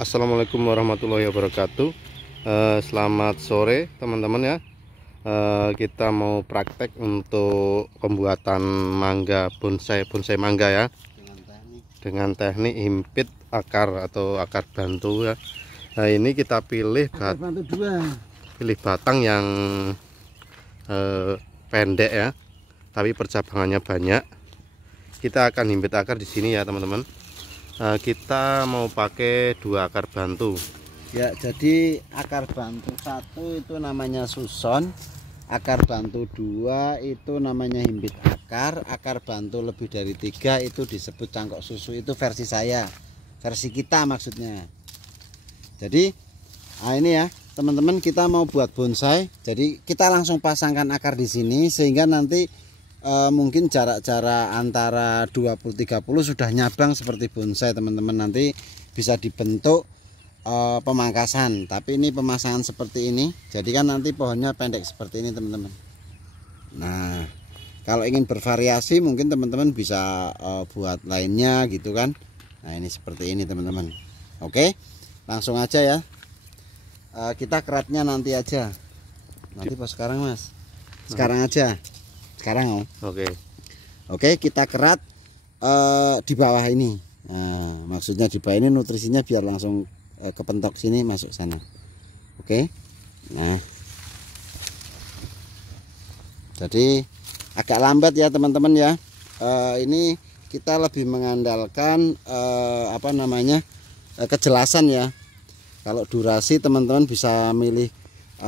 Assalamualaikum warahmatullahi wabarakatuh. Selamat sore teman-teman ya. Kita mau praktek untuk pembuatan mangga bonsai mangga ya, dengan teknik himpit akar atau akar bantu ya. Nah, ini kita pilih batang yang pendek ya, tapi percabangannya banyak. Kita akan himpit akar di sini ya teman-teman. Kita mau pakai 2 akar bantu ya. Jadi akar bantu 1 itu namanya suson, akar bantu 2 itu namanya himpit akar, akar bantu lebih dari 3 itu disebut cangkok susu. Itu versi saya, versi kita maksudnya. Jadi ini ya teman-teman, kita mau buat bonsai. Jadi kita langsung pasangkan akar di sini sehingga nanti mungkin jarak-jarak antara 20-30 sudah nyabang seperti bonsai teman-teman. Nanti bisa dibentuk pemangkasan, tapi ini pemasangan seperti ini. Jadi kan nanti pohonnya pendek seperti ini teman-teman. Nah, kalau ingin bervariasi mungkin teman-teman bisa buat lainnya gitu kan. Nah, ini seperti ini teman-teman. Oke, langsung aja ya. Kita keratnya nanti aja. Nanti pas sekarang mas? Sekarang aja. Sekarang Oke, kita kerat di bawah ini. Nah, maksudnya di bawah ini nutrisinya biar langsung kepentok sini masuk sana. Oke. Nah, jadi agak lambat ya teman-teman ya. Ini kita lebih mengandalkan kejelasan ya. Kalau durasi teman-teman bisa milih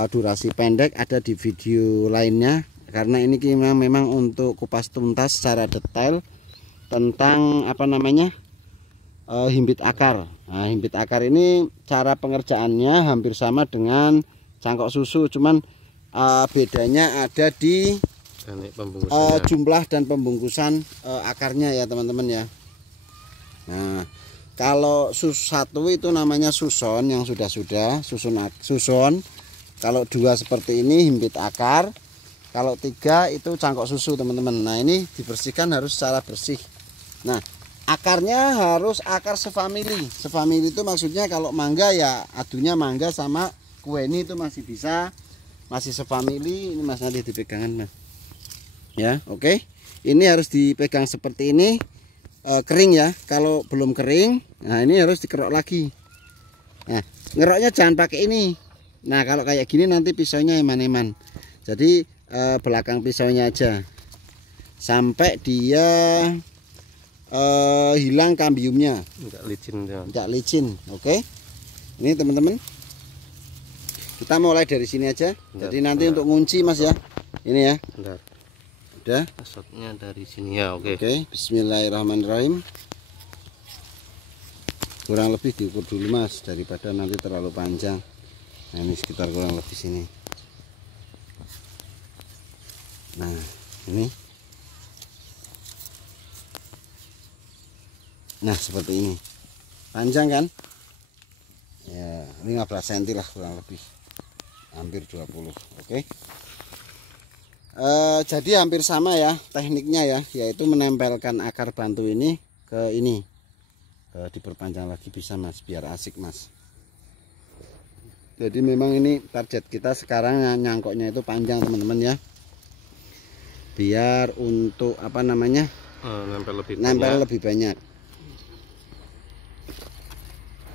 durasi pendek, ada di video lainnya. Karena ini memang untuk kupas tuntas secara detail tentang himpit akar. Nah, himpit akar ini cara pengerjaannya hampir sama dengan cangkok susu, cuman bedanya ada di jumlah dan pembungkusan akarnya ya teman-teman ya. Nah, kalau satu itu namanya suson, yang sudah suson. Kalau 2 seperti ini himpit akar. Kalau 3 itu cangkok susu teman-teman. Nah, ini dibersihkan harus secara bersih. Nah, akarnya harus akar sefamili. Sefamili itu maksudnya kalau mangga ya adunya mangga sama kue ini itu masih bisa, masih sefamili. Ini mas nanti dipegangan mas. Ya, oke. Ini harus dipegang seperti ini, kering ya. Kalau belum kering, nah ini harus dikerok lagi. Nah, ngeroknya jangan pakai ini. Nah, kalau kayak gini nanti pisaunya eman-eman. Jadi belakang pisaunya aja sampai dia hilang kambiumnya, enggak licin. Oke, ini teman-teman kita mulai dari sini aja. Jadi nanti untuk ngunci mas ya, ini ya. Udah pasoknya dari sini ya. Oke. Bismillahirrahmanirrahim. Kurang lebih diukur dulu mas, daripada nanti terlalu panjang. Nah, ini sekitar kurang lebih sini. Nah, ini. Nah, seperti ini. Panjang kan? Ya, 15 cm lah kurang lebih. Hampir 20. Oke. Jadi hampir sama ya tekniknya ya, yaitu menempelkan akar bantu ini ke ini. Diperpanjang lagi bisa mas, biar asik mas. Jadi memang ini target kita sekarang nyangkoknya itu panjang teman-teman ya. Biar untuk nempel lebih banyak.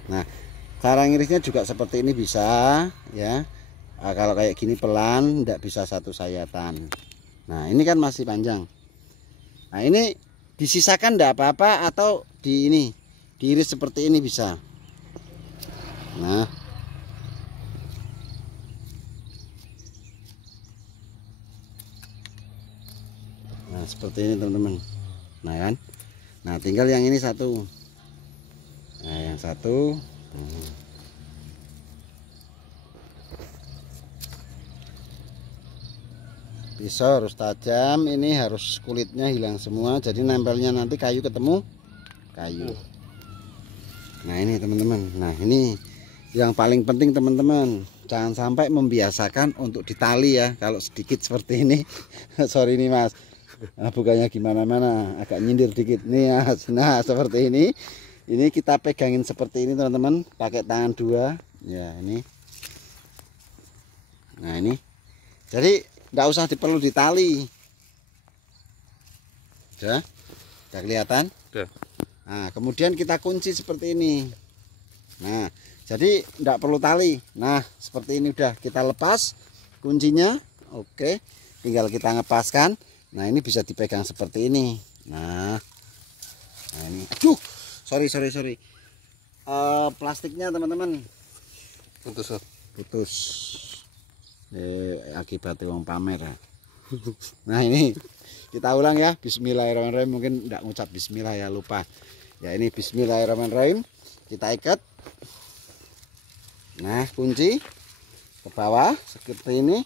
Nah, cara ngirisnya juga seperti ini bisa ya. Kalau kayak gini pelan, tidak bisa satu sayatan. Nah, ini kan masih panjang. Nah, ini disisakan tidak apa-apa, atau diiris seperti ini bisa. Nah, seperti ini teman-teman. Nah kan, nah tinggal yang ini satu. Nah, yang satu. Pisau harus tajam, ini harus kulitnya hilang semua. Jadi nempelnya nanti kayu ketemu kayu. Nah ini teman-teman. Nah ini yang paling penting teman-teman. Jangan sampai membiasakan untuk ditali ya. Kalau sedikit seperti ini, sorry nih mas. Nah, bukannya gimana-mana, agak nyindir dikit nih ya. Nah seperti ini Ini kita pegangin seperti ini teman-teman, pakai tangan dua. Ya ini. Nah ini. Jadi nggak usah perlu ditali. Udah kelihatan? Udah. Nah kemudian kita kunci seperti ini. Nah jadi nggak perlu tali. Nah seperti ini udah kita lepas kuncinya. Oke, tinggal kita ngepaskan. Nah ini bisa dipegang seperti ini. Nah ini. Aduh, sorry. Plastiknya teman-teman putus. Akibat uang pamer. Nah ini kita ulang ya. Bismillahirrahmanirrahim. Mungkin enggak ngucap bismillah ya, lupa. Ya ini bismillahirrahmanirrahim. Kita ikat. Nah kunci ke bawah seperti ini.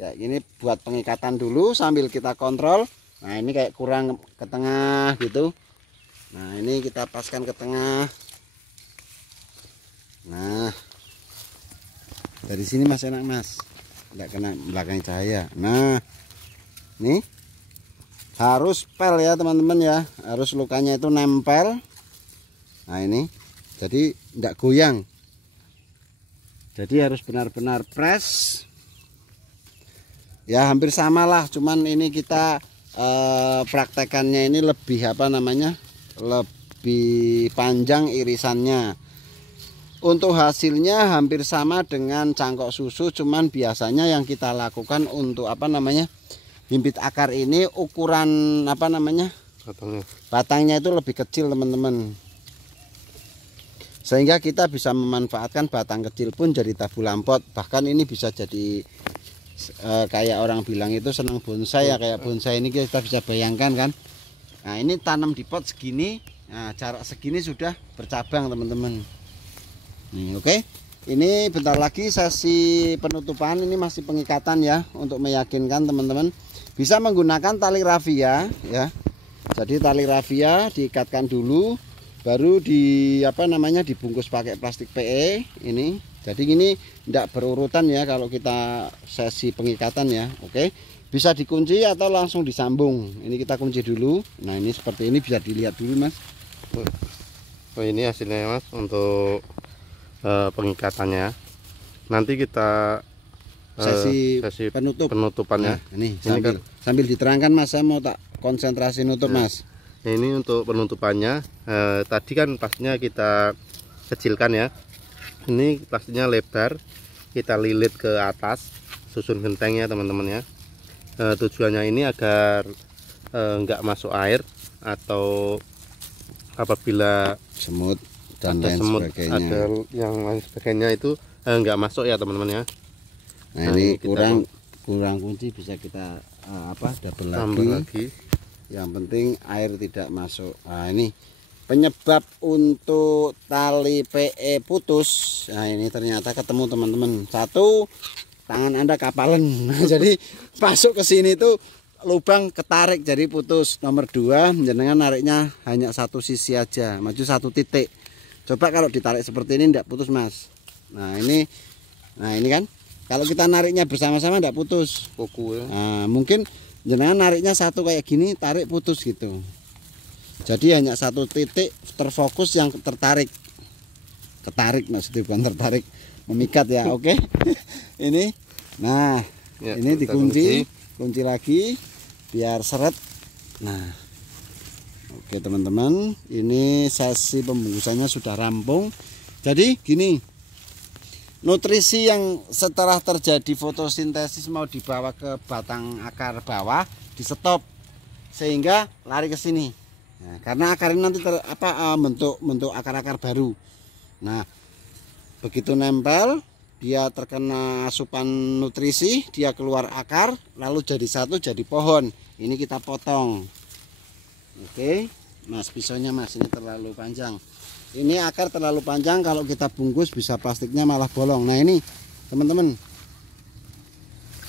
Ya ini buat pengikatan dulu sambil kita kontrol. Nah ini kayak kurang ke tengah gitu. Nah ini kita paskan ke tengah. Nah dari sini mas enak mas, nggak kena belakang cahaya. Nah ini harus pel ya teman-teman ya, harus lukanya itu nempel. Nah ini jadi nggak goyang, jadi harus benar-benar press ya. Hampir sama lah, cuman ini kita praktekannya ini lebih apa namanya, lebih panjang irisannya. Untuk hasilnya hampir sama dengan cangkok susu, cuman biasanya yang kita lakukan untuk apa namanya, himpit akar ini ukuran apa namanya, batangnya itu lebih kecil teman-teman, sehingga kita bisa memanfaatkan batang kecil pun jadi tabu lampot. Bahkan ini bisa jadi kayak orang bilang itu senang bonsai ya, kayak bonsai ini kita bisa bayangkan kan. Nah ini tanam di pot segini, nah jarak segini sudah bercabang teman-teman. Nih oke. Ini bentar lagi sesi penutupan, ini masih pengikatan ya, untuk meyakinkan teman-teman bisa menggunakan tali rafia ya. Jadi tali rafia diikatkan dulu, baru di apa namanya, dibungkus pakai plastik PE ini. Jadi ini tidak berurutan ya kalau kita sesi pengikatan ya. Oke, bisa dikunci atau langsung disambung. Ini kita kunci dulu. Nah ini seperti ini, bisa dilihat dulu mas. Oh ini hasilnya mas untuk pengikatannya. Nanti kita sesi penutupannya. Nah, ini sambil diterangkan mas, saya mau tak konsentrasi nutup mas. Ini untuk penutupannya. Tadi kan plastiknya kita kecilkan ya. Ini plastiknya lebar, kita lilit ke atas, susun gentengnya teman-teman ya. Tujuannya ini agar enggak masuk air, atau apabila semut dan ada lain semut, sebagainya, ada yang lain sebagainya itu enggak masuk ya teman-teman ya. Nah ini kurang kunci, bisa kita double lagi. Yang penting air tidak masuk. Nah ini penyebab untuk tali PE putus. Nah ini ternyata ketemu teman-teman. Satu, tangan Anda kapalan. Jadi masuk ke sini tuh lubang ketarik jadi putus. Nomor dua, jenengan nariknya hanya satu sisi aja, maju satu titik. Coba kalau ditarik seperti ini tidak putus mas. Nah ini kan kalau kita nariknya bersama-sama tidak putus. Nah, mungkin jenengan nariknya satu kayak gini, tarik putus gitu. Jadi hanya satu titik terfokus yang ketarik maksudnya, bukan tertarik, memikat ya. Oke. Ini nah ya, ini dikunci, kunci lagi biar seret. Nah oke teman-teman, ini sesi pembungkusannya sudah rampung. Jadi gini, nutrisi yang setelah terjadi fotosintesis mau dibawa ke batang akar bawah di stop, sehingga lari ke sini. Nah, karena akar ini nanti bentuk akar-akar baru. Nah begitu nempel, dia terkena asupan nutrisi, dia keluar akar, lalu jadi satu, jadi pohon. Ini kita potong. Oke mas, pisaunya mas, ini terlalu panjang. Ini akar terlalu panjang, kalau kita bungkus bisa plastiknya malah bolong. Nah ini teman-teman,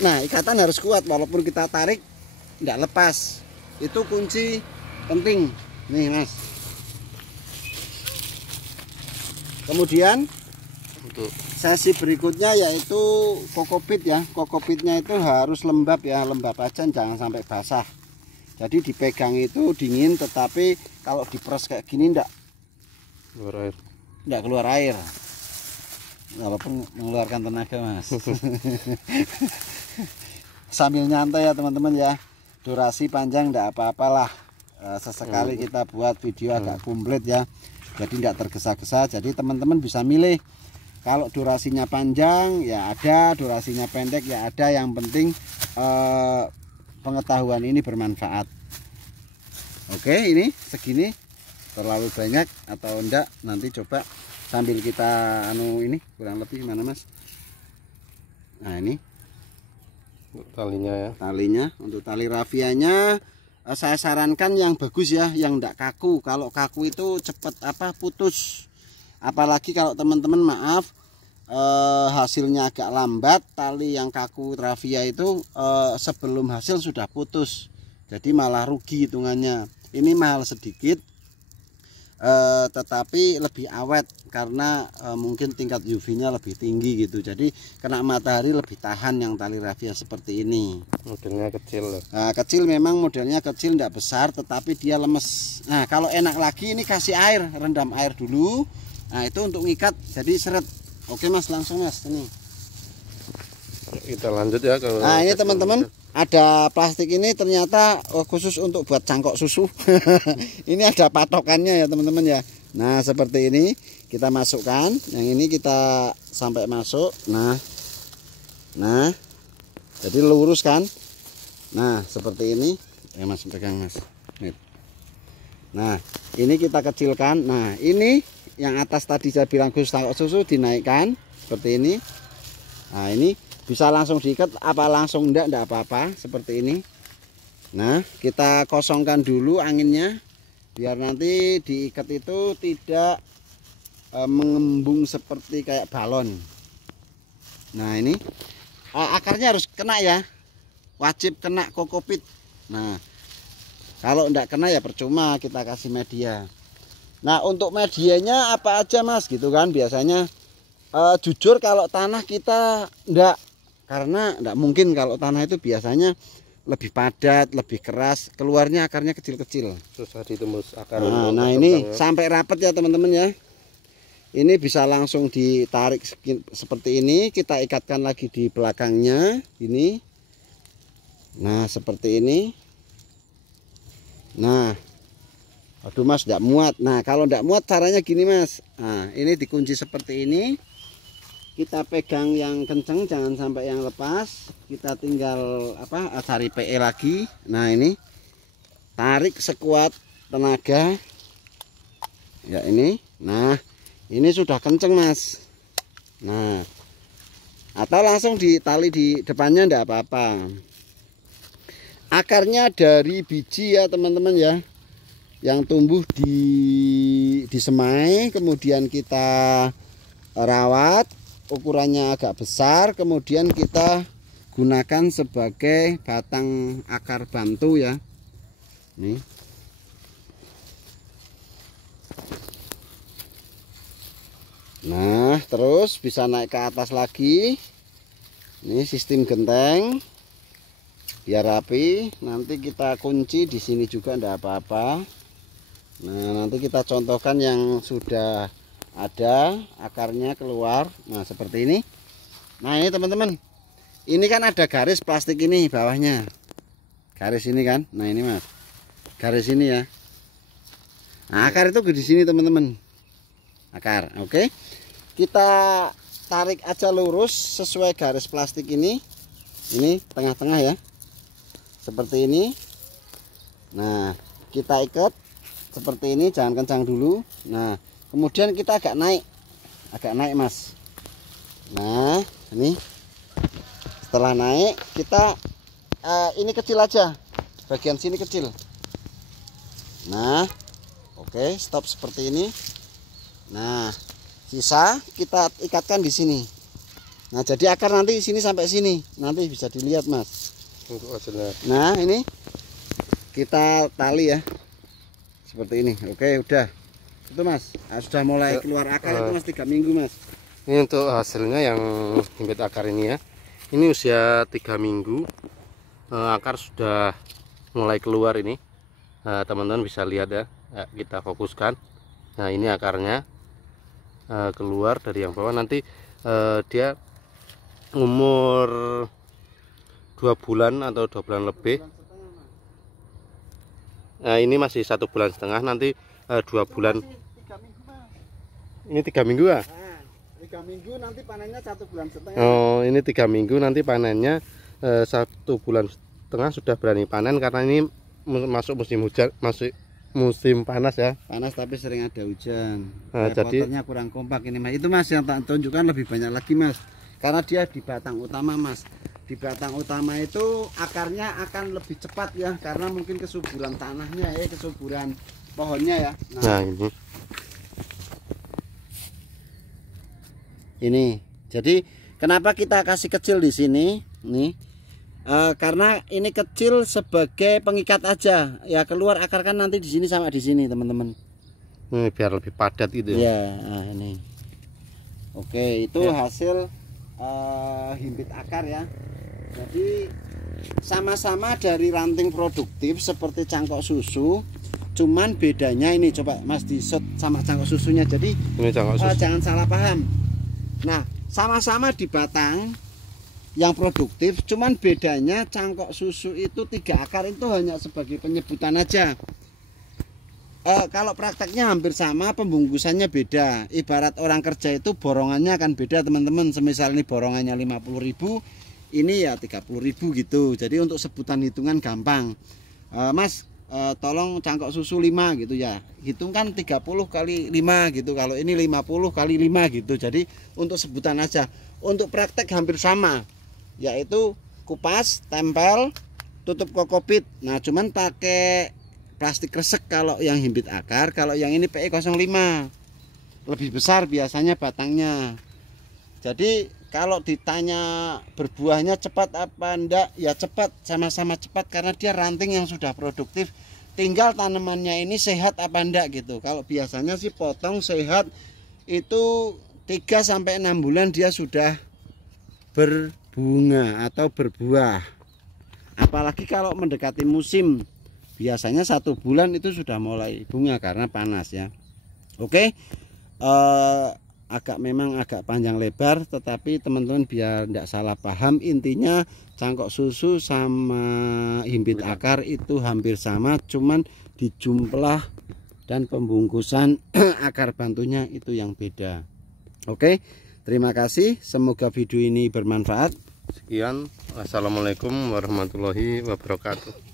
nah ikatan harus kuat, walaupun kita tarik tidak lepas. Itu kunci penting nih mas. Kemudian untuk sesi berikutnya yaitu kokopit ya. Kokopitnya itu harus lembab ya, lembab aja, jangan sampai basah. Jadi dipegang itu dingin, tetapi kalau diperes kayak gini Keluar air. Nggak keluar air, walaupun mengeluarkan tenaga mas. Sambil nyantai ya teman-teman ya, durasi panjang nggak apa-apalah. Sesekali kita buat video agak komplit ya, jadi nggak tergesa-gesa. Jadi teman-teman bisa milih, kalau durasinya panjang ya ada, durasinya pendek ya ada. Yang penting pengetahuan ini bermanfaat. Oke, ini segini terlalu banyak atau enggak, nanti coba sambil kita ini kurang lebih mana mas. Nah ini Untuk talinya ya. talinya, untuk tali rafianya saya sarankan yang bagus ya, yang enggak kaku. Kalau kaku itu cepat putus. Apalagi kalau teman-teman maaf hasilnya agak lambat, tali yang kaku rafia itu sebelum hasil sudah putus, jadi malah rugi hitungannya. Ini mahal sedikit, tetapi lebih awet karena mungkin tingkat UV-nya lebih tinggi gitu. Jadi kena matahari lebih tahan yang tali rafia seperti ini. Modelnya kecil loh. Nah, kecil memang modelnya kecil, tidak besar, tetapi dia lemes. Nah kalau enak lagi ini kasih air, rendam air dulu. Nah itu untuk ngikat jadi seret. Oke mas, langsung mas ini. Kita lanjut ya kalau. Nah ini teman-teman, ada plastik ini ternyata khusus untuk buat cangkok susu. Ini ada patokannya ya teman-teman ya. Nah seperti ini kita masukkan, yang ini kita sampai masuk. Nah jadi lurus kan. Nah seperti ini ya mas, pegang mas. Nah ini kita kecilkan. Nah ini yang atas tadi saya bilang khusus cangkok susu dinaikkan seperti ini. Nah ini bisa langsung diikat apa langsung enggak apa-apa seperti ini. Nah kita kosongkan dulu anginnya biar nanti diikat itu tidak mengembung seperti kayak balon. Nah ini akarnya harus kena ya, wajib kena kokopit. Nah kalau enggak kena ya percuma kita kasih media. Nah untuk medianya apa aja mas gitu kan biasanya. Jujur kalau tanah kita enggak, karena enggak mungkin. Kalau tanah itu biasanya lebih padat, lebih keras, keluarnya akarnya kecil-kecil, susah ditembus akar. Nah ini sampai rapat ya teman-teman ya. Ini bisa langsung ditarik seperti ini, kita ikatkan lagi di belakangnya ini. Nah seperti ini. Nah aduh mas, enggak muat. Nah kalau enggak muat caranya gini mas. Nah ini dikunci seperti ini. Kita pegang yang kenceng, jangan sampai yang lepas. Kita tinggal cari PE lagi. Nah ini tarik sekuat tenaga. Ya ini. Nah ini sudah kenceng mas. Nah atau langsung ditali di depannya enggak apa-apa. Akarnya dari biji ya teman-teman ya, yang tumbuh di semai, kemudian kita rawat, ukurannya agak besar, kemudian kita gunakan sebagai batang akar bantu ya. Nih. Nah terus bisa naik ke atas lagi. Ini sistem genteng biar rapi. Nanti kita kunci di sini juga enggak apa-apa. Nah nanti kita contohkan yang sudah ada akarnya keluar. Nah seperti ini. Nah ini teman-teman, ini kan ada garis plastik ini bawahnya, garis ini kan. Nah ini mas, garis ini ya. Nah, akar itu di sini teman-teman, akar. Oke, kita tarik aja lurus sesuai garis plastik ini tengah-tengah ya, seperti ini. Nah kita ikat seperti ini, jangan kencang dulu. Nah kemudian kita agak naik mas. Nah ini setelah naik kita ini kecil aja, bagian sini kecil. Nah oke, stop seperti ini. Nah sisa kita ikatkan di sini. Nah jadi akar nanti sini sampai sini, nanti bisa dilihat mas. Nah ini kita tali ya seperti ini. Oke udah itu mas. Nah, sudah mulai keluar akar itu mas, 3 minggu mas. Ini untuk hasilnya yang himpit akar ini ya. Ini usia 3 minggu, akar sudah mulai keluar ini. Teman-teman bisa lihat ya. Kita fokuskan. Nah ini akarnya keluar dari yang bawah. Nanti dia umur 2 bulan atau 2 bulan lebih. Nah ini masih 1 bulan setengah, nanti 2 bulan. Ini 3 minggu ya? 3 minggu nanti panennya 1 bulan setengah. Oh ini 3 minggu nanti panennya 1 bulan setengah sudah berani panen, karena ini masuk musim hujan, masuk musim panas ya. Panas tapi sering ada hujan. Jadi kurang kompak ini Mas. Itu Mas yang tak tunjukkan lebih banyak lagi Mas. Karena dia di batang utama Mas. Di batang utama itu akarnya akan lebih cepat ya, karena mungkin kesuburan tanahnya ya, kesuburan pohonnya ya. Nah ini. Jadi kenapa kita kasih kecil di sini? Nih. Karena ini kecil sebagai pengikat aja. Ya keluar akar kan nanti di sini sama di sini, teman-teman. Biar lebih padat gitu ya. Ya, nah ini. Oke, itu ya. Hasil himpit akar ya. Jadi sama-sama dari ranting produktif seperti cangkok susu. Cuman bedanya ini, coba Mas di shot sama cangkok susunya. Jadi ini cangkok susu. Jangan salah paham. Nah, sama-sama di batang yang produktif, cuman bedanya cangkok susu itu 3 akar itu hanya sebagai penyebutan aja. Kalau prakteknya hampir sama, pembungkusannya beda. Ibarat orang kerja itu borongannya akan beda teman-teman. Semisal ini borongannya 50.000, ini ya 30.000 gitu. Jadi untuk sebutan hitungan gampang. Mas, tolong cangkok susu 5 gitu ya. Hitungkan 30 kali 5 gitu. Kalau ini 50 kali 5 gitu. Jadi untuk sebutan aja. Untuk praktek hampir sama, yaitu kupas, tempel, tutup kokopit. Nah cuman pakai plastik kresek kalau yang himpit akar. Kalau yang ini PE05 lebih besar biasanya batangnya. Jadi kalau ditanya berbuahnya cepat apa enggak, ya cepat, sama-sama cepat, karena dia ranting yang sudah produktif. Tinggal tanamannya ini sehat apa enggak gitu. Kalau biasanya sih potong sehat itu 3-6 bulan dia sudah berbunga atau berbuah. Apalagi kalau mendekati musim, biasanya 1 bulan itu sudah mulai bunga karena panas ya. Oke, memang agak panjang lebar, tetapi teman-teman biar tidak salah paham, intinya cangkok susu sama himpit akar itu hampir sama, cuman di jumlah dan pembungkusan akar bantunya itu yang beda. Oke, terima kasih, semoga video ini bermanfaat. Sekian, wassalamualaikum warahmatullahi wabarakatuh.